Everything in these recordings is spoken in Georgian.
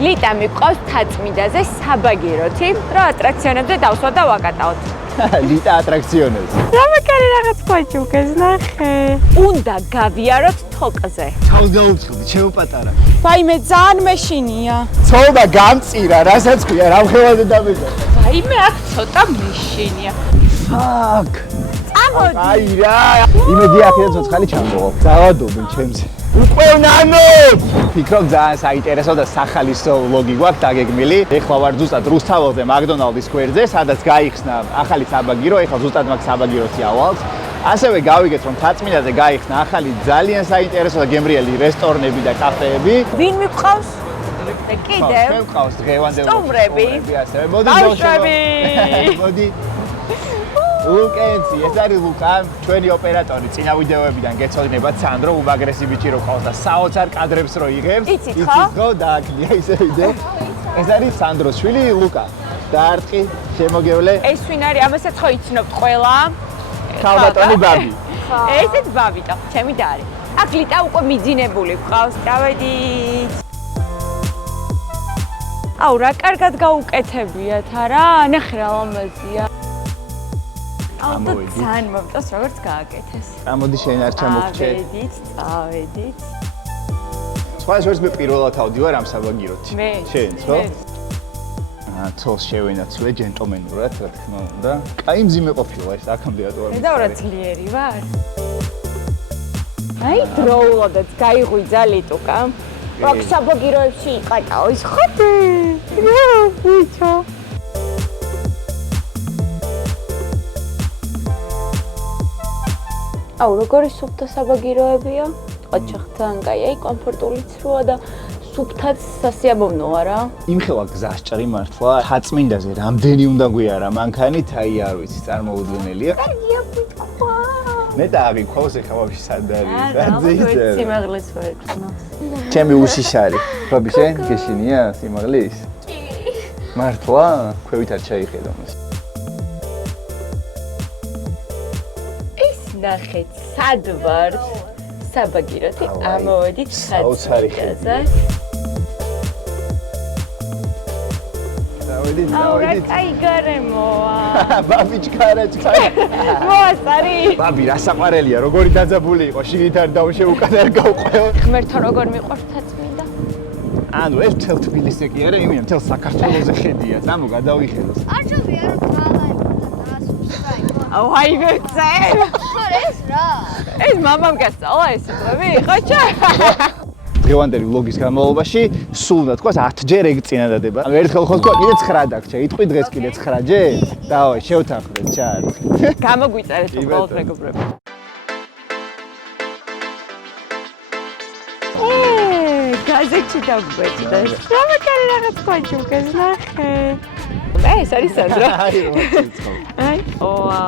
ლიტა მიყვავს თაწმინდაზე საბაგიროთი, რომ ატრაქციონებზე დავსვათ და ვაკატაოთ. ლიტა ატრაქციონებს. რამაკარი რაღაც გვაჭუქეს ნახე. უნდა გავიაროთ თოკზე. თავს გაუცხობდი, ჩემო პატარა. ვაიმე, ძალიან მეშინია. ცოლმა გამწირა, რასაც ქვია, რამხელაზე დამედა. ვაიმე, აქ ცოტა მეშინია. ფაკ. წამოდი. აი რა. იმედი აქედან ცოცხალი ჩამოღო. დავადობენ ჩემზე. უკვე ნანო! ფიქრობ ძალიან საინტერესო და სახალისო ვლოგი გვაქვს დაგეგმილი. ეხლა ვარ ზუსტად რუსთაველზე, მაკდონალდის სკვერზე, სადაც გაიხსნა ახალი საბაგირო, ეხლა ზუსტად მაგ საბაგიროთი ავალს. ასევე გავიგეთ, რომ თაწმინდაზე გაიხსნა ახალი ძალიან საინტერესო და გემრიელი რესტორნები და კაფეები. ვინ მიყვავს? და კიდევ ჩვენ ვყავს დღევანდელი სტუმრები. ასევე. მოდი მოდი. ლუკენცი, ეს არის ლუკა, ჩვენი ოპერატორი, წინა ვიდეოებიდან გეცოდინებათ სანდრო, უმაგრესი ბიჭი რო ყავს და საოცარ კადრებს რო იღებს. იცით ხო? დააკნია ისე ვიდეო. ეს არის სანდროს შვილი ლუკა. დაარტყი, შემოგევლე. ეს ვინ არის? ამასაც ხო იცნობთ ყველა? ქალბატონი ბაბი. ესეც ბაბიტო, ჩემი და არის. აქ ლიტა უკვე მიძინებული ყავს. დავედით. აუ, რა კარგად გაუკეთებიათ, არა? ნახე რა ლამაზია. ამოვიდით. ძალიან მომწონს როგორც გააკეთეს. ამოდი შენ არ ჩამოგჭე. წავედით. სხვა შორის მე პირველად ავდივარ ამ საბაგიროთი. მე. შენ, ხო? თოს შევენაცვლე ჯენტლმენურად, რა თქმა უნდა. კაი მძიმე ყოფილა ეს აქამდე რატო არ და რა ძლიერი ვარ? აი, დროულადაც გაიღვიძა ლიტუკა. რა საბაგიროებში იყატაო ის ხოდი? რა ბიჭო. აუ, როგორი სუფთა საბაგიროებია? ოჩახთან კაი, აი, კომფორტულიც როა და სუფთაც სასიამოვნოა რა. იმხელა გზას ჭრი მართლა. თაწმინდაზე რამდენი უნდა გვიარა მანქანით, აი არ ვიცი, წარმოუდგენელია. კარგია გითქვა. მე და აღიქواس ეხლა ვაფშე სად არის? სიმაღლის ვერტნოს. ჩემი უშიშარი. ბაბი შენ გეშინია სიმაღლის? კი. მართლა? ქვევით არ ჩაიხედო მას. ნახეთ, სად ვარ? საბაგიროთი, ამოვედით თაწმინდაზე. დავედით. აუ, რა კაი გარემოა. ბაბიჩკარაჩკა. მოასარი. ბაბი რა საყვარელია, როგორი დაძაბული იყო, შიგნით არ დაუშევუკან არ გავყვეო. ღმერთო როგორ მიყვარს თაწმინდა? ანუ ეს მთელ თბილისზე კი არა, იმენა მთელ საქართველოზე ხედია, წამო გადავიხედოს. არ ჩავია რომ აუ, აი მეცე. ეს რა? ეს მამამ გასწავლა ეს დღევი, ხოჭა? დღევანდელი ვლოგის განმავლობაში სულ უნდა თქვას 10 ჯერ ეგწინა დადება. ანუ ერთხელ ხო თქვა კიდე 9 დაგჭა. იტყვი დღეს კიდე 9 ჯერ? დავაი, შევთანხმდეთ, ჩაარტყი. გამოგვიწერეთ უბრალოდ მეგობრებო. გაზეთში დაგვეჭდეს. რამაკარი რაღაც გვაჭუქეს, ნახე. ეს არის სანდრო. აი, მოწიწო. აი, ოა.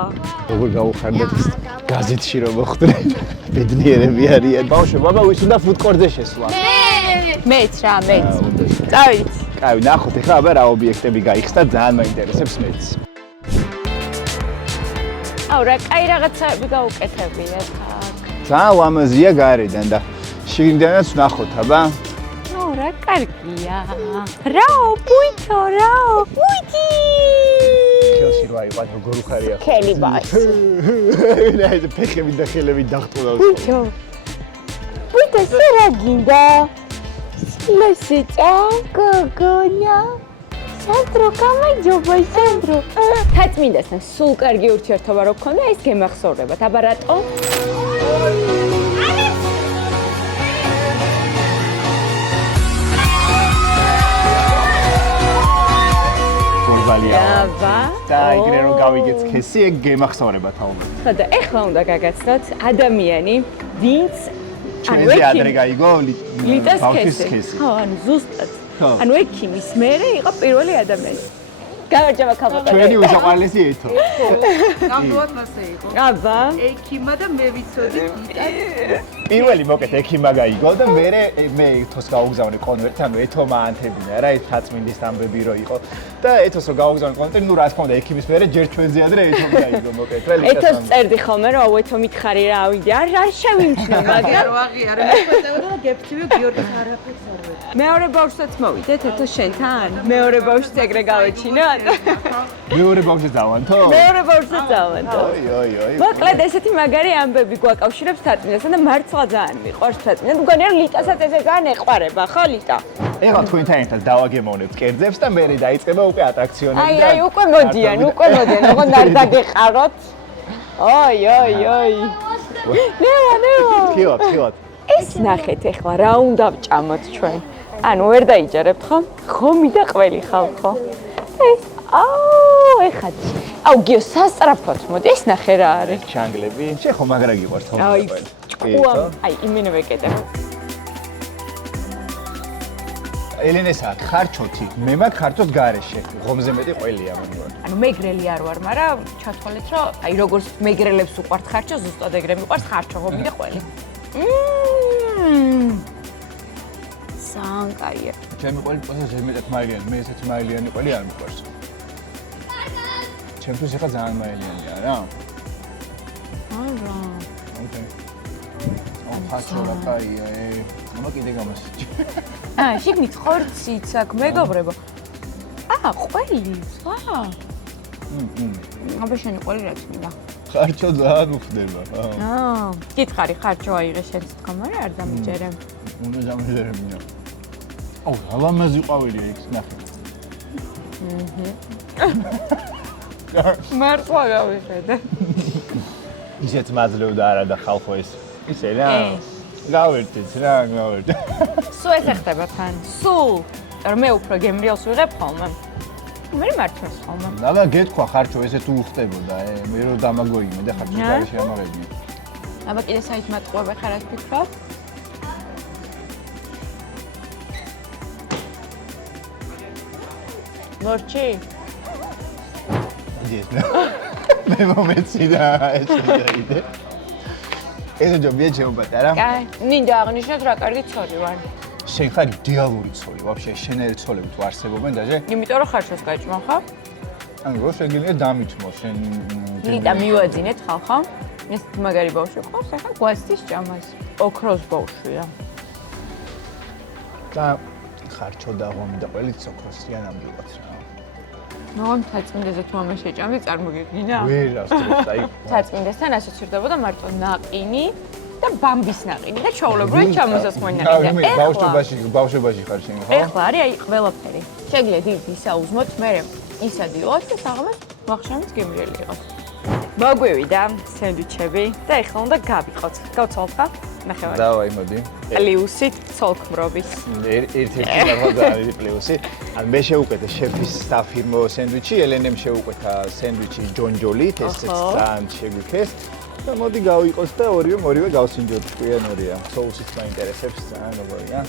როგორ გავუხარდეთ ის გაზეთში რომ მოხდრეთ. ბედნიერები არიან. ბავშვო, ბაბა ვის უნდა ფუდკორტზე შესვლა? მეც რა, მეც. წავიდით. კაი, ნახოთ ეხლა აბა რა ობიექტები გაიხსნა, ძალიან მაინტერესებს მეც. აუ, რა კაი რაღაცები გაუკეთებიათ აქ. ძალიან ლამაზია გარედან და შიგნიდანაც ნახოთ აბა. აუ, რა კარგია. რაო, ბუიჩო, რაო. ბუიჩი. ხელში რა იყო, როგორ უხარია. ქელი ბაის. რა ეს ფეხები და ხელები დახტულავს. ბუიჩო. ბუიჩო, სერა გინდა. ლესიცა, გოგონა. სანდრო, გამარჯობა, სანდრო. თაწმინდასთან სულ კარგი ურთიერთობა რო გქონდა, ეს გემახსოვრებათ. აბა რატო? აბა. და იგრე რომ გავიგეთ ხესი, ეგ გემახსოვრებათ ალბათ. ხო და ეხლა უნდა გაგაცნოთ ადამიანი, ვინც ჩვენზე ადრე გაიგო ლიტას ბავშვის ხესი. ხესი. ხო, ანუ ზუსტად. ხო. ანუ ექიმის მერე იყო პირველი ადამიანი. გამარჯობა ქალბატონო. ჩვენი უსაყვარლესი ეთო. ნამდვილად მასე იყო. აბა. ექიმა და მე ვიცოდი ლიტას. პირველი მოკეთ ექიმა გაიგო და მე ეთოს გავუგზავნე კონვერტი, ანუ ეთო მაანთებინა რა, ეს თაწმინდის ამბები რო იყო და ეთოს რო გავუგზავნე კონვერტი, ნუ რა თქმა უნდა ექიმის მერე ჯერ ჩვენზე ადრე ეთო გაიგო მოკეთ რა ლიკას. ეთოს წერდი ხოლმე რომ აუ ეთო მითხარი რა ავიდე. არ შევიმჩნე, მაგრამ რო აღიარე მე ხოწევდა და გეფცივე გიორგის არაფერს არ ვეცი. მეორე ბავშვსაც მოვიდეთ ეთო შენთან? მეორე ბავშვს ეგრე გავეჩინოთ? მეორე ბავშვი დავანთო? მეორე ბავშვსაც დავანთო. ოი. მოკლედ ესეთი მაგარი ამბები გვაკავშირებს თაწმინდასთან და მართლა ძალიან მიყვარს თაწმინდა. მგონია რომ ლიტასაც ესე ძალიან ეყვარება, ხო ლიტა? ეხლა თქვენთან ერთად დავაგემოვნებთ კერძებს და მე დაიწყება უკვე ატრაქციონები და აი უკვე მოდიან, ოღონდ არ დაგეყაროთ. ოი. ნევა. ხილად. ეს ნახეთ ეხლა რა უნდა ვჭამოთ ჩვენ. ანუ ვერ დაიჯერებთ ხო? ხომი და ყველი ხალხო. ეს ეხლა აუ გიო სასწრაფოდ მოდი ეს ნახე რა არის. ჩანგლები. შენ ხომ მაგრა გიყვარს თქო? აი ჭკუა, აი იმინე ვეკეთებ. ელენეს აქვს ხარჩოთი, მე მაქვს ხარჩოს გარეშე. ღომზე მეტი ყველია მომგონი. ანუ მეგრელი არ ვარ, მაგრამ ჩათვალეთ რომ აი როგორც მეგრელებს უყვართ ხარჩო, ზუსტად ეგრე მიყვარს ხარჩო, ღომი და ყველი. სანკაია. ჩემი ყველი პოსა მეტად მაილიანი, მე ესეც მაილიანი ყველი არ მიყვარს. ჩემთვის ეხა ძალიან მაილიანია რა. არა. ოკეი. ხარჩო რა კაია, მომა კიდე გამოსიჭი. შიგნით ხორციც აქვს, მეგობრებო. ყველი, სხვა. აბა შენი ყველი რა წმინდა? ხარჩო ძალიან უხდება. კითხარი ხარჩო აიღე შენც თქო, მაგრამ არ დამიჯერე. უნდა დამიჯერებინა. აუ, ალამაზი ყვავილია იქ ნახე. მართლა გავიხედე. ისეც მაძლევდა არა და ხალხო ეს. ისე რა. გავერთეთ რა, გავერთეთ. სულ ეს ხდება თან. სულ. რომ მე უფრო გემრიელს ვიღებ ხოლმე. მე მართლაც ხოლმე. და გეთქვა ხარჩო ესე თუ უხდებოდა, მე რო დამაგოიმე და ხარჩო გარეშე ამაღებია. აბა კიდე საით მატყუებე ხარ აქ ფიქრობ? მორჩი? მე მომეცი და ეს დაიდე. ეს ჯობია ჩემო პატარა. კაი, მინდა აღნიშნოთ რა კარგი ცოლი ვარ. შენ ხარ იდეალური ცოლი, ვაფშე შენერი ცოლები თუ არსებობენ დაჟე? იმიტომ რომ ხარშოს გაჭმა ხო? ანუ რო შეგიძლია დამითმო შენ ლიტა მივაძინეთ ხალხო. ეს მაგარი ბავშვი ყავს, ახლა გვასტის ჭამას. ოქროს ბავშვია. და ხარჩო და ღომი და ყველი ოქროსიან ამბილად რა. ნუ თაწმინდაზე თუ ამას შეჭამდი, წარმოგიდგინა? ვერ ასწრებს, აი. თაწმინდასთან ასოცირდებოდა მარტო ნაყინი და ბამბის ნაყინი და ჩაოლებროი ჩამოსასხმელი ნაყინი. და ბავშვობაში ხარ შენ, ხო? ეხლა არის აი ყველაფერი. შეგიძლია დიდ ისაუზმოთ, მე ისადიოთ და საღამოს ვახშამიც გემრიელი იყოს. მოგვივიდა სენდვიჩები და ეხლა უნდა გავიყოთ. გავცვალთ ხა? ნახევარი. დავაი, მოდი. პლიუსით ცოლქმრობის. ერთ-ერთი რაღაცა არის პლიუსი. ან მე შევუკეთე შეფის საფირმო სენდვიჩი, ელენემ შევუკეთა სენდვიჩი ჯონჯოლით, ესეც ძალიან შეგვიქეს. და მოდი გავიყოს და ორივე გავსინჯოთ, კვიანურია. соусიც მაინტერესებს ძალიან როგორია.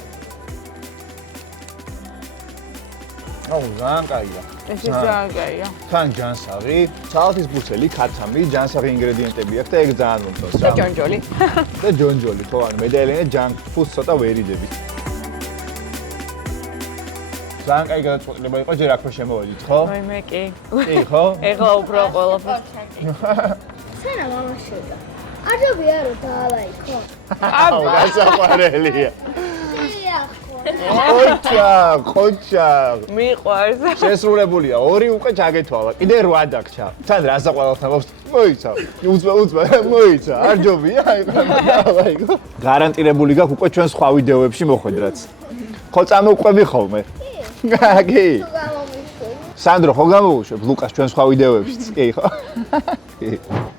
აუ, ძალიან კაია. ეს ძალიან კაია. თან ჯანსაღი, ცალათის ბურცელი, კაცამი, ჯანსაღი ინგრედიენტები აქვს და ეგ ძალიან მომწონს. და ჯონჯოლი. და ჯონჯოლი, ხო, ანუ მე და ელენე ჯანკ ფუდს ცოტა ვერ იდებით. ძალიან კაი გადაწყვეტილება იყო, ჯერ აქვე შემოვედით, ხო? აი მე კი. კი, ხო? ეხლა უფრო ყველაფერს. სერა მამაშვილა. აჯობია რომ დაალაიქო. აუ, გასაყვარელია. ხოჩა. მიყვარს. შესრულებულია, ორი უკვე ჩაგეთვალა. კიდე 8 დაგჭა. თან რასა ყველასთან მოიცა. უძმა, მოიცა. არ ჯობია, აი, დავაი. გარანტირებული გაქვს უკვე ჩვენ სხვა ვიდეოებში მოხვედრაც. ხო წამოვყვები ხოლმე? კი. სანდრო, ხო გამოვუშვებ ლუკას ჩვენ სხვა ვიდეოებშიც? კი, ხო?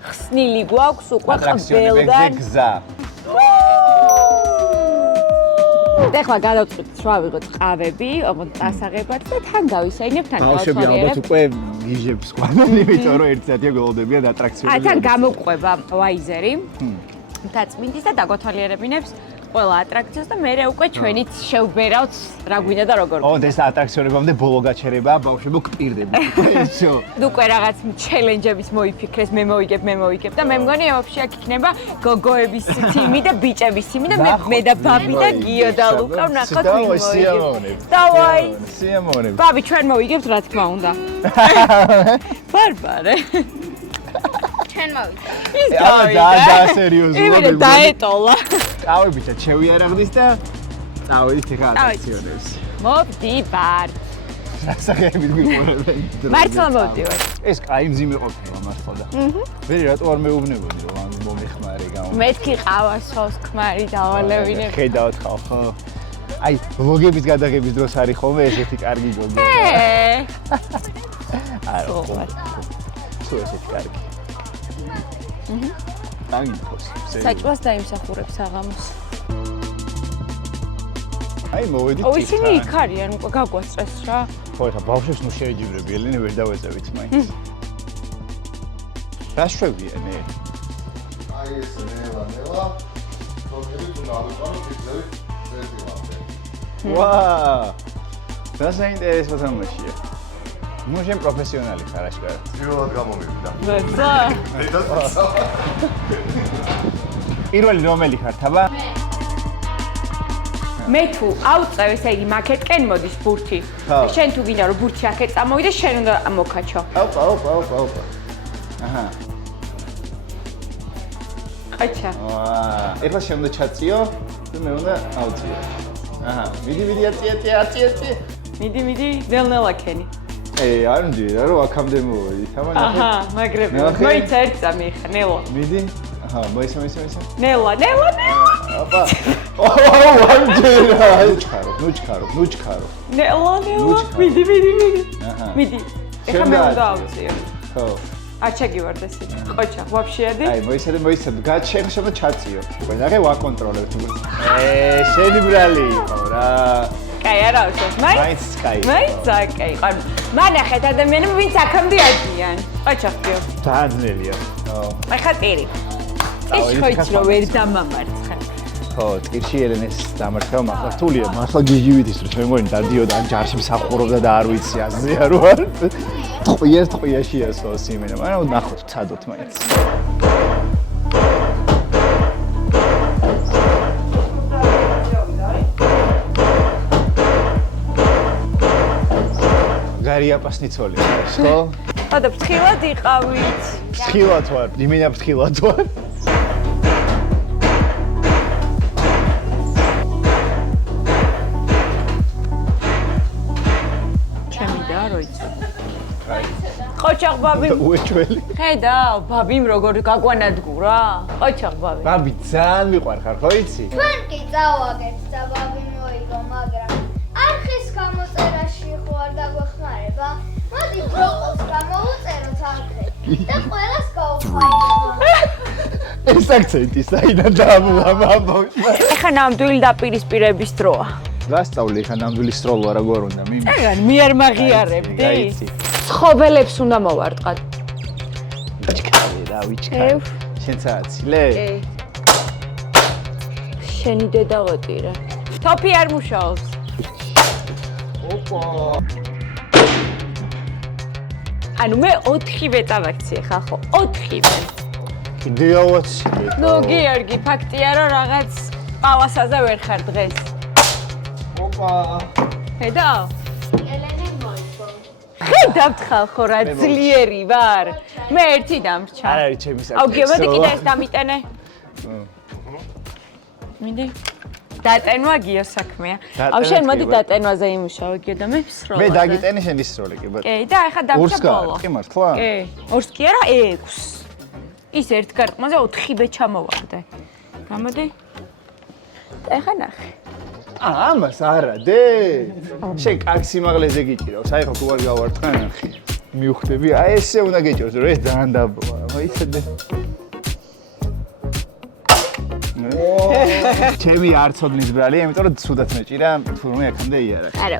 ხსნილი გვაქვს უკვე ატრაქციონებზე ყბელგან. გზა. და ახლა გადავწყვიტეთ რა ვიღოთ ყავები, ოღონდ დასაღებად და თან გავისაინებთ, თან ბავშვები ალბათ გავაცვალიერებთ. უკვე გიჟებს ყვანან, იმიტომ რომ ერთი საათია გველოდებიან ატრაქციონებზე. თან გამოგყვება ვაიზერი. თაწმინდის და დაგოთვალიერებინებს ყველა ატრაქციას და მე უკვე ჩვენით შევბერავთ რა გვინდა და როგორ. ო, ეს ატრაქციონებამდე ბოლო გაჩერებაა, ბავშვებო გპირდები. ესო. უკვე რაღაც ჩელენჯების მოიფიქრეს, მე მოვიგებ და მე მგონი ვაფშე აქ იქნება გოგოების თიმი და ბიჭების თიმი და მე და ბაბი და გიო და ლუკა ვნახოთ ვინ მოიგებს. დავაი. სიამოვნებით. ბაბი ჩვენ მოვიგებთ რა თქმა უნდა. ბარბარე. ჩვენ მოვიდა. ის და სერიოზულად. იმენა დაეტოლა. წავედით და შევიარაღდით და წავედით ეხა ატრაქციონებს. მოვდივარ. სასახებით გიყურებენ. მართლა მოვდივარ. ეს კაი მძიმე ყოფილა მართლა და. მე რატო არ მეუბნებოდი რომ მომეხმარე გამო. მეთქი ყავას ხავს ქმარი დავალევინე. ხედავთ ხალხო. აი, ვლოგების გადაღების დროს არის ხოლმე ესეთი კარგი გოგო. არა, თუ ესეთი კარგი. დაგიფოს. საჭმას დაიმსახურებს აღამოს. აი, მოვედით. ო, ისინი იქ არიან, უკვე გაგვასწრეს რა. ხო, ეხა ბავშვებს ნუ შეეჯიბრები, ელენე ვერ დავეწევით მაინც. რა შვებიანე? აი ეს ნელა. თორემ თუ ნალუკანო ფიქრები ზედივამდე. ვაა! რა საინტერესო თამაშია. მუშენ პროფესიონალი ხარ აშკარად. პირველად გამომივიდა. ბაცა. პირველი რომელი ხარ, თაბა? მე თუ ავწევ, ესე იგი მაკეტკენ მოდის ბურთი. შენ თუ გინდა რომ ბურთი აქეთ წამოვიდე, შენ უნდა მოკაჩო. ოპა. აჰა. ყაჩა. ვაა! ეხლა შენ უნდა ჩაწიო და მე უნდა ავწიო. აჰა, მიდი აწიე. მიდი, ნელ-ნელა ქენი. არ მდივარ, რომ აქამდე მოვედი. თამაში. აჰა, მაგრები. მოიცა ერთ წამი ხა, ნელა. მიდი. აჰა, მოიცა. ნელა. ოპა. ვანჯერა. ნუ ჩქარო. ნელა. მიდი. აჰა. მიდი. ეხლა მე უნდა ავწიო. ხო. არ ჩაგივარდეს ის. ყოჩა, ვაფშე ადი? აი, მოიცა. გაჩენ შემო ჩაწიო. ნახე ვაკონტროლებ თუ. შენი ბრალი იყო რა. კაი, არა ვშოს. მაინც კაი. მაინც კაი. ყან. მანახეთ ადამიანები ვინც აქამდე ადიან. ყოჩა ხდიო. დაძნელია. ხო. ახლა ტირი. ის ხოიც რო ვერ დამამარცხა. ხო, ტირში ელენეს დამარცხება მართულია. მართლა გიჟივით ის რომ მე მგონი დადიოდა ან ჯარში მსახურობდა და არ ვიცი აზია რო არ. ტყვიაში ასოს იმენა, მაგრამ ნახოთ, ცადოთ მაინც. გარია პასნიცოლი, ხო? ხოდა ფრთხილად იყავით. ფრთხილად ვარ, იმენა ფრთხილად ვარ. ჩემი და როიცი. ყოჩახ ბაბი. უეჭველი. ხედავ, ბაბიმ როგორ გაგვანადგურა? ყოჩახ ბაბი. ბაბი ძალიან მიყვარხარ, ხო იცი? ჩვენ კი წავაგეთ და ბაბი მოიგო, მაგრამ არხის გამოწერაში ხო არ დაგვეხმარება. მოდი ბროკოს გამოვუწეროთ არხი და ყველას გავხმარებთ. ეს აქცენტი საიდან დაამულა ბავშვმა? ეხა ნამდვილი დაპირისპირების დროა. გასწავლი ხა ნამდვილი სტროლვა როგორ უნდა მიმი. ეგან მე არ მაღიარებდი. გაიცი. ცხოველებს უნდა მოვარტყათ. ვიჩქარი რა, ვიჩქარი. შენ წაცილე? შენი დედა ვატირა. თოფი არ მუშაობს. ოპა. ანუ მე 4-ვე წავაქციე ხალხო, 4-ვე. იდეალაც. ნუ გიორგი, ფაქტია რომ რაღაც პავასაზე ვერ ხარ დღეს. ოპა. ხედავ? ელენე მოიგო. ხედავთ ხალხო რა ძლიერი ვარ. მე ერთი დამრჩა. არ არის ჩემი საქმე. აუ გიორგი კიდე ეს დამიტენე. მინდი. დატენვა გიო საქმეა. აუ შენ მოდი დატენვაზე იმუშავე გიო და მე სროლა. მე დაგიტენი შენ ის სროლი კი ბატონო. კი და ახლა დამრჩა ბოლო. კი მართლა? კი. 2 კი არა 6. ის ერთ კარტმაზე 4-ვე ჩამოვარდე. გამოდი. ახლა ნახე. ამას არა დე. შენ კარგ სიმაღლეზე გიჭირავს. აი ხო თუ არ გავარტყა ნახე. მივხვდები, აი ესე უნდა გეჭიროს, რომ ეს ძალიან დაბოა. მოიცადე. ჩემი არ ცოდნის ბრალია, იმიტომ რომ სუდაც მეჭირა, თურმე აქამდე იარაღი. არა,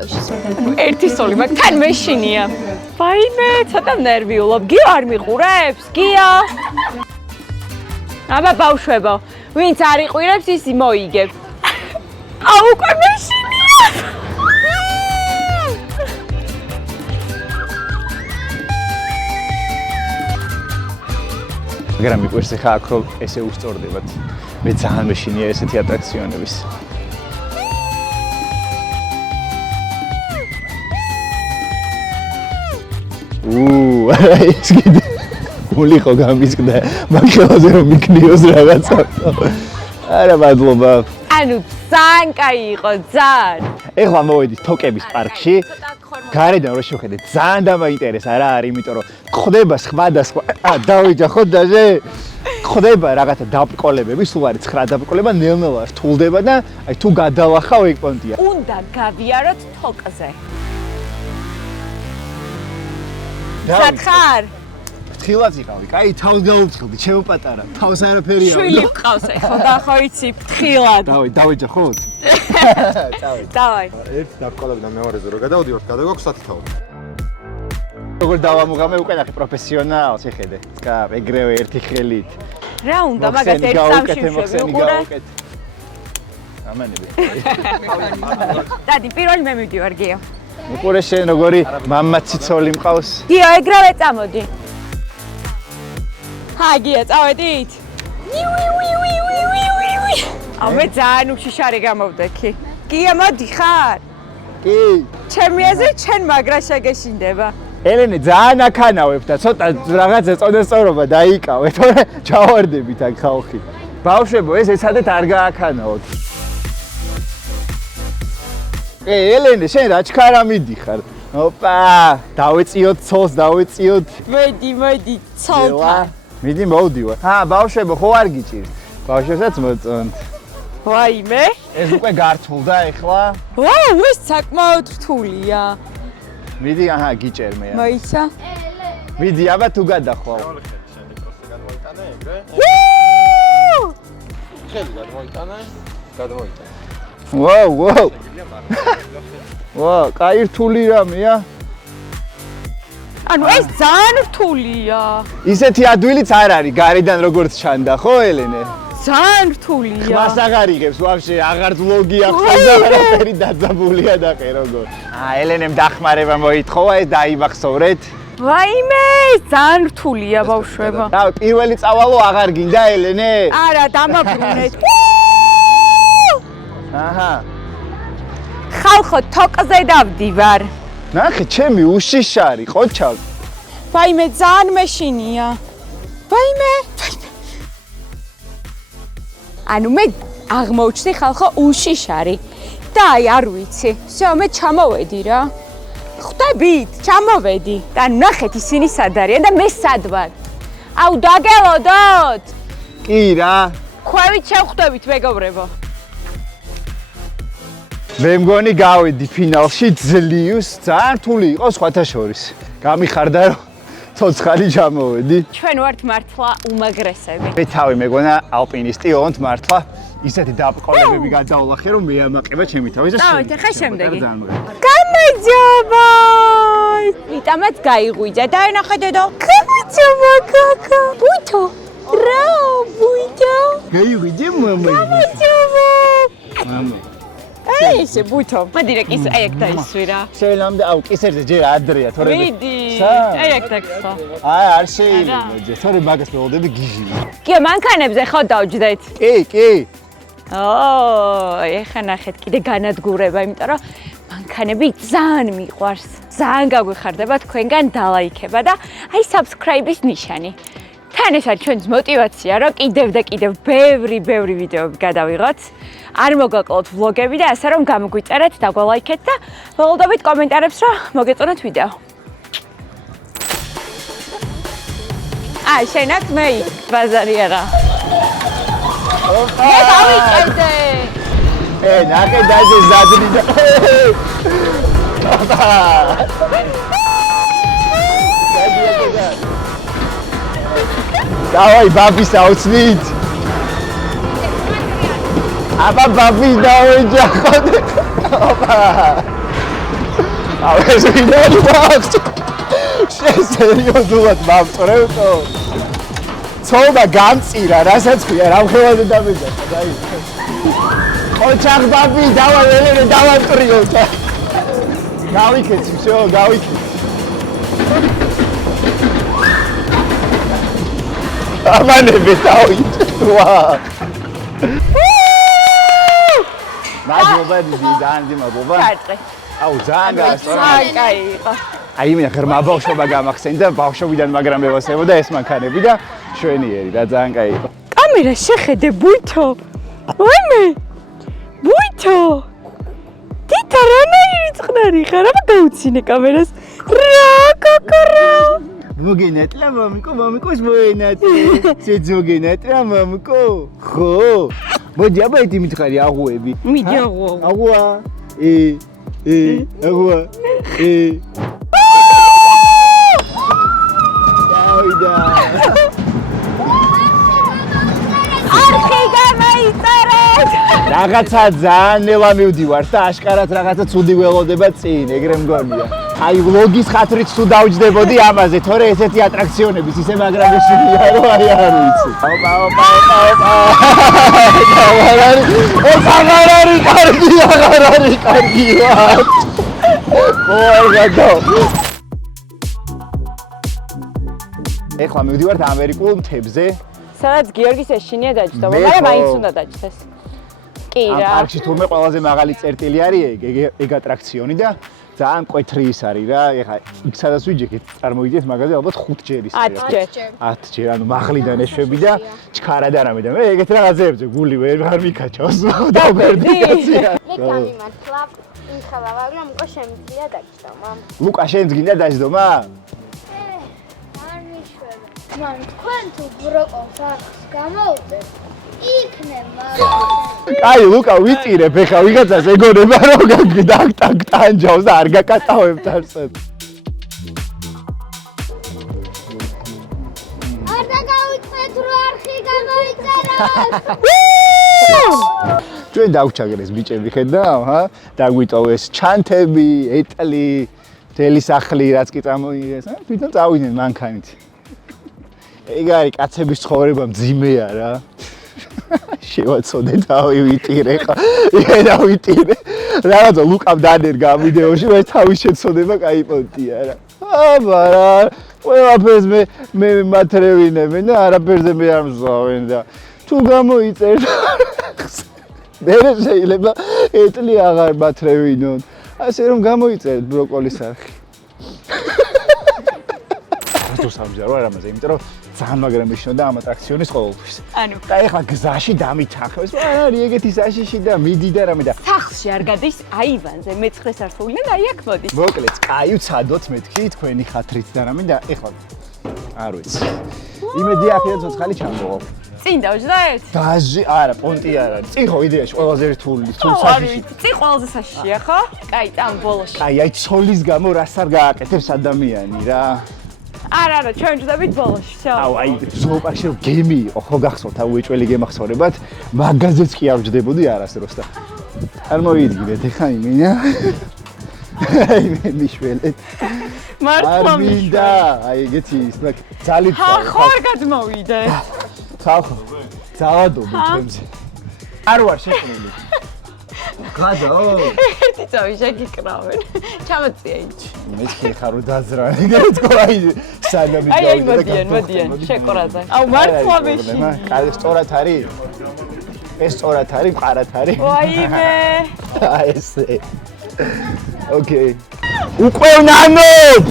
ერთი სოლი მაგ თან მეშინია. ვაიმე, ცოტა ნერვიულობ. გიო არ მიყურებს? გიო. აბა ბავშვებო, ვინც არ იყურებს, ის მოიგებს. აუ უკვე მეშინია. მაგრამ მიყვარს ხა აქ რომ ესე უსწორდებათ. მე ძალიან მეშინია ესეთი ატრაქციონების. ეს კიდე გული ხო გამისკდა მაგალაზე რომ მიქნიოს რაღაცა. არა მადლობა. ანუ ძალიან კაი იყო, ძალიან. ეხლა მოვედით თოკების პარკში. გარედან რო შევხედე, ძალიან დამაინტერესა რა არის, იმიტომ რომ ხდება სხვადასხვა. დავიჯა ხო დაჟე? ხდება რაღაცა დაბრკოლებები, სულ არის 9 დაბრკოლება, ნელ-ნელა რთულდება და აი თუ გადავახავ ეგ პონტია. უნდა გავიაროთ თოკზე. სათხარ? ფრთხილად იყავი, კაი თავს გაუფრთხილდი, ჩემო პატარა, თავს არაფერი არ. შვილი მყავს ეხლა და ხო იცი ფრთხილად. დავიჯა ხო? დავაი. ერთი დაბრკოლებიდან მეორეზე რო გადავდი, ვარ გადაგვაქვს 10 თავი. როგორ დავამუღამე უკვე ნახე პროფესიონალს შეხედე. სკა, ეგრევე ერთი ხელით. რა უნდა მაგას ერთ სამში შევიყურე? ამანები. დადი, პირველი მე მივდივარ გიო. უყურე შენ როგორი მამაციცოლი მყავს. გიო, ეგრევე წამოდი. ჰაგია, წავედით? აუ მე ძალიან უშიშარი გამოვდექი. გია, მოდი ხარ? კი. ჩემი აზრით, ჩემ მაგრა შეგეშინდება. ელენე ძალიან აქანავებ და ცოტა რაღაცა წონასწორობა დაიკავე, თორე ჩავარდებით აქ ხალხი. ბავშვებო, ეს ეცადეთ არ გააქანაოთ. ელენე, შენ რა ჩქარა მიდიხარ? ოპა, დავეწიოთ ცოლს, დავეწიოთ. მოდი, ცოლთან. მიდი მოვდივარ. ბავშვებო, ხო არ გიჭირთ? ბავშვებსაც მოწონთ. ვაიმე? ეს უკვე გართულდა ეხლა. ვაუ, ეს საკმაოდ რთულია. მიდი, გიჭერ მე. მოიცა? მიდი, აბა თუ გადახვალ. ხელი გადმოიტანე. ვაუ. კაი რთული რამეა. ანუ ეს ძალიან რთულია. ისეთი ადვილიც არ არის, გარედან როგორც ჩანდა, ხო ელენე? ძალიან რთულია. მას აღარ იღებს ვაფშე, აღარ ვლოგი ახსოვს და არაფერი დაძაბულია და ყე როგორ. ელენემ დახმარება მოითხოვა, ეს დაიმახსოვრეთ. ვაიმე, ძალიან რთულია ბავშვებო. და პირველი წავალო აღარ გინდა ელენე? არა, დამაბრუნეთ. ხალხო, თოკზე დავდივარ. ნახე, ჩემი უშიშარი, ყოჩალ. ვაიმე, ძალიან მეშინია. ვაიმე. ანუ მე აღმოჩნდი ხალხო უშიშარი. და აი არ ვიცი. всё, მე ჩამოვედი რა. ხვდებით? ჩამოვედი. და ნახეთ ისინი სად არიან და მე სად ვარ. აუ დაგელოდოთ. კი რა. ქვევით შევხვდებით მეგობრებო. მე მგონი გავედი ფინალში ძლიუს, ძალიან რთული იყო სხვათა შორის. გამიხარდა რომ ცოცხალი ჩამოვედი. ჩვენ ვართ მართლა უმაგრესები. მე თავი მეგონა ალპინისტი ვონთ მართლა. ისეთი დაბრკოლებები გადავლახე რომ მე ამაყება ჩემი თავი და დავით, ახლა შემდეგი. შემდეგი. გამარჯობა! ვიტამაც გაიღვიძა და ნახე დედო. გამარჯობა კაკა. ბუთო. რა ბუთო? გაიღვიძე მამა. გამარჯობა. მამა. ესე ბუთო. მოდი რა კის აი აქ დაისვირა. შეიძლება აუ კისერზე ჯერ ადრეა თორე. მიდი. აი აქ დაგხო. არ შეიძლება ჯერ თორე მაგას მოვდები გიჟი. კი, მანქანებზე ხო დავჯდეთ? კი. ეხა ნახეთ კიდე განადგურება, იმიტომ რომ მანქანები ძალიან მიყვარს. ძალიან გაგვიხარდება თქვენგან დალაიქება და აი subscribe-ის ნიშანი. თან ეს არის ჩვენს мотиваცია, რომ კიდევ და კიდევ ბევრი ვიდეოები გადავიღოთ. არ მოგაკლოთ ვლოგები და ასე რომ გამოგვიწერეთ, დაგვალაიქეთ და ველოდებით კომენტარებს, რომ მოგეწონათ ვიდეო. შენ აქ მე ბაზარი არა. მე დავიკეთე. ნახე დაჟე ზადნი და დავაი ბაბის აუცნით. აბა ბაბი დავეჯახოთ. ეს ვიდეო ვახს. სერიოზულად მავწრევტო. ცოლმა გამწირა, რასაც ქვია, რა მხევაზე დამეჯახა, დაი. ოჩაღბაბი დავაველე დავამტრიოთ. გავიქეცი, всё, გავიქეცი. ამანები დავიწყვა. მადლობა დიდი, ძალიან მადლობა. კარგი. აუ ძალიან გასწორა. კაი იყო. აი მე ღრმა ბავშვობა გამახსენდა ბავშვობიდან მაგრამ მევასებოდა ეს მანქანები და შვენიერი და ძალიან კაი იყო. კამერა შეხედე ბույთო. ვაიმე. ბույთო. თითა რანაირი წყნარი ხარ, აბა გაუცინე კამერას. რა კოკორა. მოგენატლა მომიკოს მოენატე. შეძოგენატლა მომიკო. ხო. მოდი აბა ეთი მითხარი აღუები. მიდი აღუა. აღუა. აღუა. დავიდა. არხი გამაიწერეთ. რაღაცა ძალიან ნელა მივდივარ და აშკარად რაღაცა ცუდი ველოდება წინ, ეგრე მგონია. აი ვლოგის ხათრით თუ დავჯდებოდი ამაზე, თორე ესეთი ატრაქციონების ისე მაგრაგეშია, რომ აი არ ვიცი. ოპა. აღარ არის კარგი. ოღონდ. ეხლა მივდივართ ამერიკულ მთებზე. სადაც გიორგის ეშინია დაჯდო, მაგრამ მაინც უნდა დაჯდეს. კი ამ რა. პარკში თურმე ყველაზე მაღალი წერტილი არის ეგ ატრაქციონი და ძალიან მკვეთრი ის არის რა. ეხლა იქ სადაც ვიჯექეთ, წარმოვიდგეთ მაგაზე ალბათ 5 ჯერ ის არის. 10 ჯერ, ანუ მაღლიდან ეშვები და ჩქარა და რამე და მე ეგეთ რაღაცებზე გული ვერ მიკაჩავს და ვერდი. მე გამიმართლა იმხელა, მაგრამ უკვე შემიძლია დაჯდომა. ლუკა შენც გინდა დაჯდომა? არ მიშვება. მან თქვენ თუ ბროკოს არხს გამოუწევთ, იქნება. კაი, ლუკა ვიტირებ, ეხლა ვიღაცას ეგონება რომ დაგტანჯავს და არ გაკატავებთ არსად. არ დაგავიწყეთ რომ არხი გამოიწეროთ. ჩვენ დავჩაგრეს ბიჭები ხედავ, ჰა? დაგვიტოვეს ჩანთები, ეტლი, მთელი სახლი, რაც კი წამოიღეს, ჰა? თვითონ წავიდნენ მანქანით. ეგ არის კაცების ცხოვრება მძიმეა რა. შევაცოდე დავივიტირე ხა. დავიტირე. რაღაცა ლუკამ დანერგა ვიდეოში, მე თავის შეცოდება კაი პონტია რა. აბა რა. ყველაფერს მე მათრევინებენ და არაფერზე მე არ მზავენ და თუ გამოიწერ მე შეიძლება ეტლი აღარ მათრევინონ. ასე რომ გამოიწერეთ ბროკოლის არხი. თუ სამჯარო არ ამაზე, იმიტომ რომ ძალიან მაგრამ მიშნოდა ამ ატრაქციონის ყოველთვის. ანუ და ეხლა გზაში დამითანხმებს, არ არის ეგეთი საშიში და მიდი და რამე და სახლში არ გადის აივანზე, მე-9 სართულიდან აი აქ მოდის. მოკლედ, კაი ვცადოთ მეთქი თქვენი ხათრით და რამე და ეხლა არ ვიცი. იმედი აქედან ცოცხალი ჩამოღო. წინ დავჯდეთ? დაჟი, არა, პონტი არ არის. წინ ხო იდეაში ყველაზე რთული, თუ საშიში. წინ ყველაზე საშიშია, ხო? კაი, წამ ბოლოში. აი ცოლის გამო რას არ გააკეთებს ადამიანი რა. არა, ჩვენ ვჯდებით ბოლოში, всё. აუ, აი ზოოპარკში რომ გემი იყო, ხო გახსოვთ, აუ ეჭველი გემახსოვრებათ, მაგაზეც კი არ ვჯდებოდი არასდროს და არ მოვიდგინეთ ეხა იმენა. აი მე მიშველეთ. მართლა მინდა, აი ეგეთი ის მაგ ძალით ხა ხარ გადმოვიდე. ხახო. ძალადობი ჩემზე. არ ვარ შექმნილი. გადაო. ერთი წავი შეგიკრავენ. ჩამოწია იქ. მეთქი ხარ რომ დაძრა. ეგრე თქო აი სანამი აი მოდიან, შეყრაზე. აუ მართლა მეში. კაი სწორად არის? ეს სწორად არის, მყარად არის? ვაიმე. აი ესე. ოკეი. უკვე ნანობ!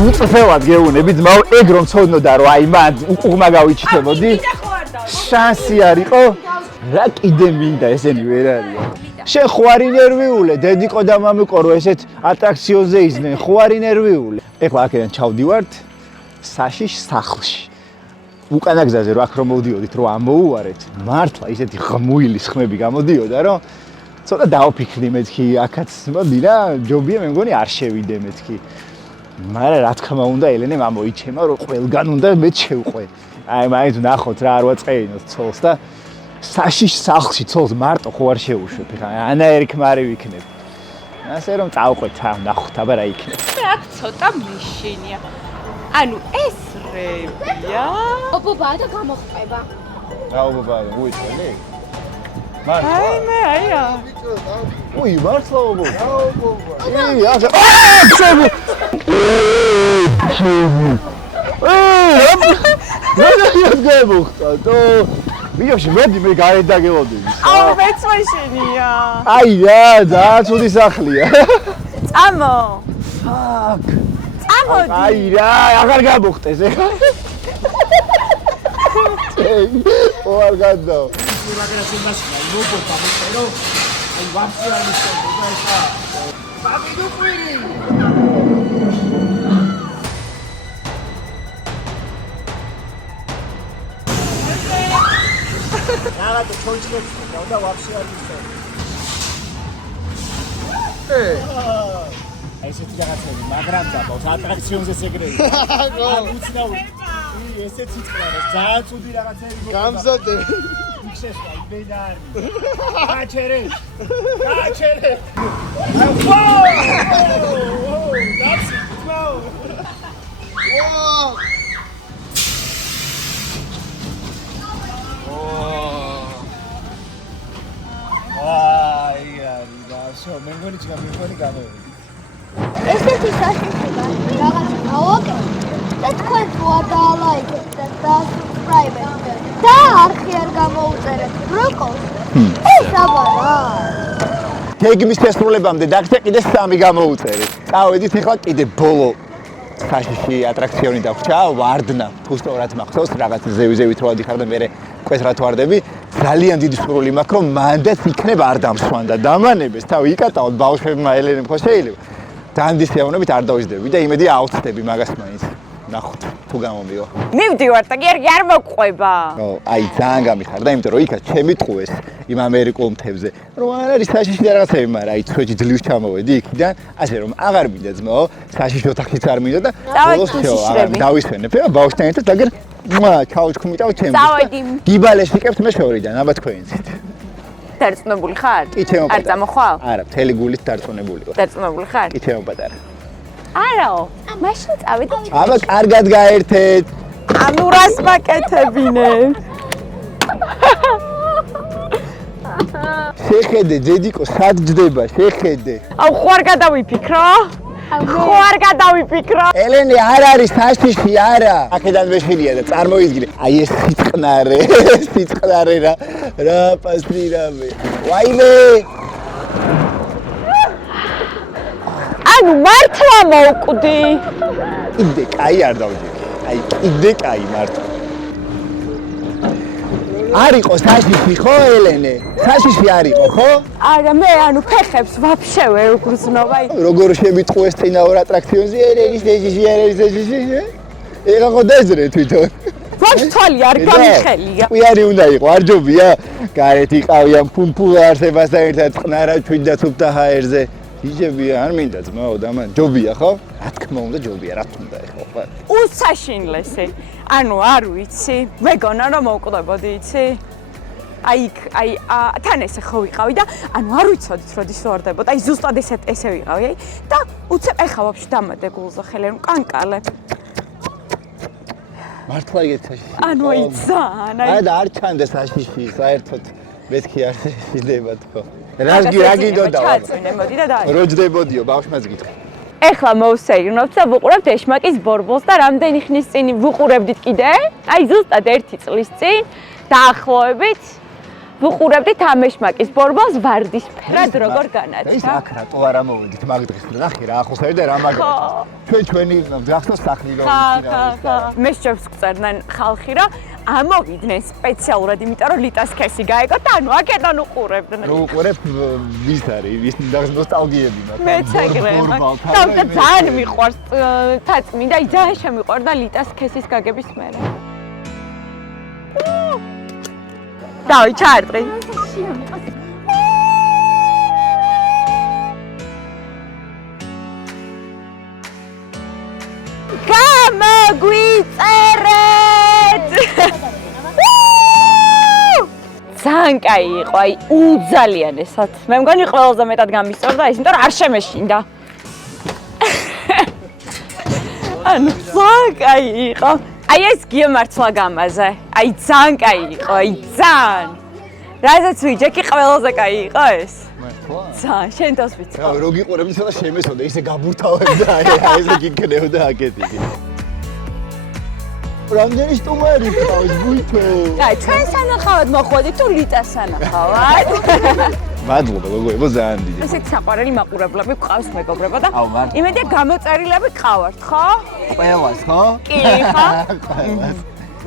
უწფევად გეუნები ძმაო, ეგ რომ ცოდნოდა რომ აი მან უყუღმა გავიჩნდებოდი. შანსი არისო? რა კიდე მინდა ესენი ვერ არიან. შენ ხო არ ინერვიულე, დედიკო და მამიკო რომ ესეთ ატრაქციონზე იზნენ, ხო არ ინერვიულე. ეხლა აქედან ჩავდივართ საშიშ სახლში. უკანა გზაზე რო აქ რომ მოვდიოდით, რომ ამოუარეთ, მართლა ისეთი ღმუილი ხმები გამოდიოდა, რომ ცოტა დაოფიქრდი მეთქი, აქაც მოდი რა, ჯობია მე მგონი არ შევიდე მეთქი. მაგრამ რა თქმა უნდა ელენე მომიჩემა რომ ყველგან უნდა მე შევყვე. აი მაინც ნახოთ რა არ ვაწყეინოთ ცოლს და საშიშ სახლში ცოლს მარტო ხო არ შევუშვებ. ხა ანაერი ქმარი ვიქნებ. ასე რომ წავყვეთ რა ნახოთ აბა რა იქნება. აქ ცოტა მეშინია. ანუ ეს რებია? ობობაა და გამოხდება. რა უბობაა, უიჩვენი? აი მე აი რა. უი, მართლა უბო. რა უბობა? აშა. რა გაგებუხტა? მიოში მე გარეთ დაგელოდი. აუ მეც მეშინია. აი რა, ძალიან ცუდი სახლია. წამო. ფაკ. წამოდი. აი რა, აღარ გაბუხტეს ეხლა. ოარ გადაო. რაღაცა ჩოჩლებს და ვაფშე არ ისწორ. ესეთი რაღაცები, მაგრამ დაბავს ატრაქციონზეც ეგრევე. უცნაური. ესეც იწკრავს, ძალიან ცუდი რაღაცები მოხდა. გამზადე. იქშეშვა, იმედარი. გაჩერე. გაჩერე. ვაუ! დაცი, ვაუ! ვაუ! აი რა, შო, მე მგონი გამოვიდი. ესეთი საშიშება რაღაც გავაკეთე და თქვენ ვარ დაალაიქეთ და subscribe-ეთ და არხი არ გამოუწერეთ როკოს. ეს აბარა. გეგმის შესრულებამდე დაგჭე კიდე 3 გამოუწერე. წავედით ახლა კიდე ბოლო საშიში ატრაქციონი დაგვჭა, ვარდნა. თუ სწორად მახსოვს, რაღაც ზევი-ზევით რო ადიხარ და მე კვეთრად ვარდები. ძალიან დიდი სურვილი მაქვს, რომ მანდაც იქნება არ დამსვან და დამანებეს. თავი იკატავთ ბავშვებმა ელენემ ხო შეიძლება. დანდის შეეუნებით არ დავიზდები და იმედი აუცდები მაგას მაინც. ნახოთ თუ გამომივა. მივდივარ და არ მოყვება. აი ძალიან გამიხარდა, იმიტომ რომ იქაც ჩემი ტყუეს იმ ამერიკულ მთებზე. რომ არ არის საშიში და რაღაცები, მაგრამ აი ცოტა ძლივს ჩამოვედი იქიდან, ასე რომ აღარ მინდა ძმაო, საშიში ოთახიც არ მინდა და ბოლოს დავისვენებ. ბავშვთან ერთად აგერ ჩაუჩქმიტავ ჩემს. გიბალეს ვიკებთ მე შორიდან, აბა თქვენიცით. დარწმუნებული ხარ? კი, ჩემო პატარა. არ წამოხვალ? არა, მთელი გულით დარწმუნებული ვარ. დარწმუნებული ხარ? კი, ჩემო პატარა. არაო, მაშინ წავიდეთ. აბა კარგად გაერთეთ. ანუ რას ვაკეთებინებ? შეხედე, დედიკო, სად ჯდება, შეხედე. აუ ხო არ გადავიფიქრო? ხო არ გადავიფიქრო? ელენე არ არის საშიში, არა. აქედან მეშინია და წარმოიდგინე. აი ეს სიწყნარე რა პასტრირამე. ვაიმე! ანუ მართლა მოვკვდი. კიდე კაი არ დავჯექი. აი კიდე კაი მართლა. არისო საშიში ხო ელენე? საშიში არისო ხო? არა მე ანუ ფეხებს ვაფშე ვერ უგრძნობა. როგორ შემიტყუეს წინაურ ატრაქციონზე ერერის ეჟიჟი. ეხლა ხო დაძრე თვითონ. ვაფშე თვალი არ გამიხელია. ყიარი უნდა იყო, არ ჯობია? გარეთ იყავიან ფუმფულა არსებასთან ერთად წყნარა ჩვიდ და თუფთა ჰაერზე. იჯებია, არ მინდა ძმაო და მან ჯობია ხო? რა თქმა უნდა ჯობია, რა თქმა უნდა ეხლა ხო? უსაშინლესი. ანუ არ ვიცი, მეგონა რომ მოვკვდებოდი, იცი? აი თან ესე ხო ვიყავი და ანუ არ ვიცოდით როდის ვარდებოდა. აი ზუსტად ესე ვიყავი, აი და უცებ ეხა ვაფშე დამადე გულზე ხელი რომ კანკალე. მართლა ეგეთ საშიში. ანუ აი ძალიან აი და არ ჩანდა საშიში, საერთოდ მეთქი არ შეიძლება თქო. რა გინდოდა? ჩაწვინე, მოდი და დაი. რო ჯდებოდიო, ბავშვმაც გითხრა. ეხლა მოვსეირნოთ და ვუყურებთ ეშმაკის ბორბალს და რამდენი ხნის წინ ვუყურებდით კიდე? აი ზუსტად 1 წლის წინ დაახლოებით ვუყურებდით ამ ეშმაკის ბორბალს ვარდისფერად როგორ განაცხადა. ეს აქ რატო არ ამოვედით მაგ დღეს და ნახე რა ახლოს არის და რა მაგალითად. ჩვენი გახსოვს სახლი რომ ხა. მე შეფს გწერდნენ ხალხი რა ამოვიდნენ სპეციალურად, იმიტომ რომ ლიტას სქესი გაეგოთ და ანუ აქედან უყურებდნენ. რო უყურებ ვის არის, ვის ნოსტალგიები მაქვს. მეც ეგრე. და ძალიან მიყვარს თაწმინდა, აი ძალიან შემიყვარდა ლიტას სქესის გაგების მერე. დავი ჩაარტყი. გამოგვიწერეთ! ძალიან ძალიან კაი იყო, აი უძალიანესად. მე მგონი ყველაზე მეტად გამისწორდა ის, იმიტომ რომ არ შემეშინდა. ანუ ძალიან კაი იყო. აი ეს გიემართლა გამაზე. აი ძალიან კაი იყო, აი ძალიან. რაზეც ვიჯექი ყველაზე კაი იყო ეს. ძალიან, შენ თავს ვიცი. რა რო გიყურები ცოტა შემესოდა, ისე გაბურთავებდა, აი ესე გიქნევდა აკეთი. რამდენი სტუმარი ყავს გույთო? აი, ჩვენ სანახავად მოხვედით თუ ლიტას სანახავად? მადლობა, გოგოებო, ძალიან დიდი. ესეთ საყვარელი მაყურებლები გყავს მეგობრებო და აუ, მართლა. იმედია გამოწერილები გყავართ, ხო? ყველას, ხო? კი, ხო?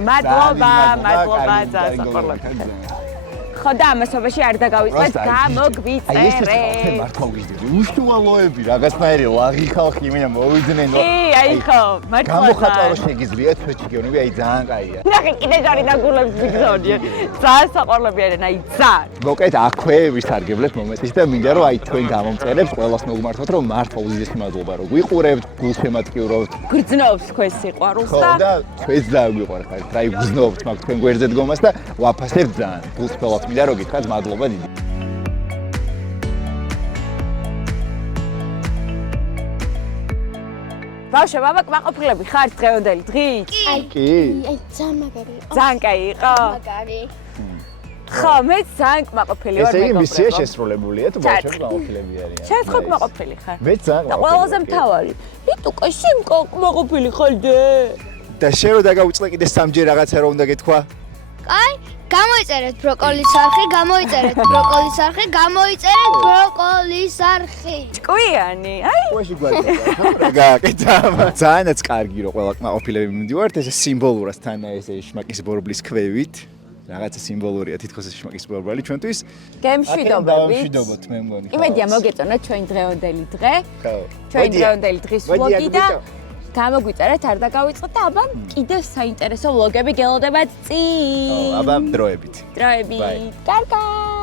მადლობა, მადლობა, ძალიან საყვარელი. ხო და ამასობაში არ დაგავიწყეთ, გამოგვიწერე. მართლა ვიძდი. უშუალოები, რაღაცნაირი ლაღი ხალხი იმენა მოვიძნენ. კი, აი ხო, მართლა. გამოხატარო შეგიძლიათ ჩვეჩიგიონები, აი ძალიან კაია. ნახე, კიდე ჯარი დაგულებს ვიგზავნია. ძალიან საყვარლები არიან, აი ძალიან. მოკეთ აქვე ვისარგებლეთ მომენტის და მინდა რომ აი თქვენ გამომწერებს ყველას მოგმართოთ რომ მართლა უდიდესი მადლობა რომ გვიყურებთ, გულშემატკივრობთ. გრძნობს თქვენ სიყვარულს ხო და და ჩვენც დაგვიყვართ, აი გრძნობთ მაგ თქვენ გვერდზე დგომას და ვაფასებთ ძალიან. გულწრფელად მინდა რომ გითხრათ მადლობა დიდი. ბავშვებო, აბა კმაყოფილები ხართ დღევანდელი დღით? კი. აი ძალიან მაგარი იყო. ძალიან კაი იყო. მაგარი. ხო, მე ძალიან კმაყოფილი ვარ ესე იგი მეგობრებო. მისია შესრულებულია თუ ბავშვები გამოფილები არიან. შენ ხო კმაყოფილი ხარ? მე ძალიან და ყველაზე მთავარი, ლიტუკა შენ კმაყოფილი ხარდე? და შენ რო დაგავიწყე კიდე სამჯერ რაღაცა რო უნდა გეთქვა? აი, გამოიწერეთ ბროკოლის არხი, გამოიწერეთ ბროკოლის არხი, გამოიწერეთ ბროკოლის არხი. ჭკვიანი, აი. უაში გვაქვს. გააკეთა. ძალიანაც კარგი რო ყველა კმაყოფილები მივდივართ, ესე სიმბოლურად თან ესე შმაკის ბორბლის ქვევით. რაღაცა სიმბოლურია თითქოს ეს შმაკის ბორბალი ჩვენთვის. გემშვიდობებით. მშვიდობოთ მე მგონი. იმედია მოგეწონათ ჩვენი დღევანდელი დღე. ხო. ჩვენი დღევანდელი დღის ვლოგი და მოდი, გამოგვიწერეთ, არ დაგავიწყოთ და აბა კიდევ საინტერესო ვლოგები გელოდებათ წინ. აბა დროებით. დროებით. Bye. კარგად.